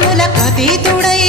పాపముల అతీతుడై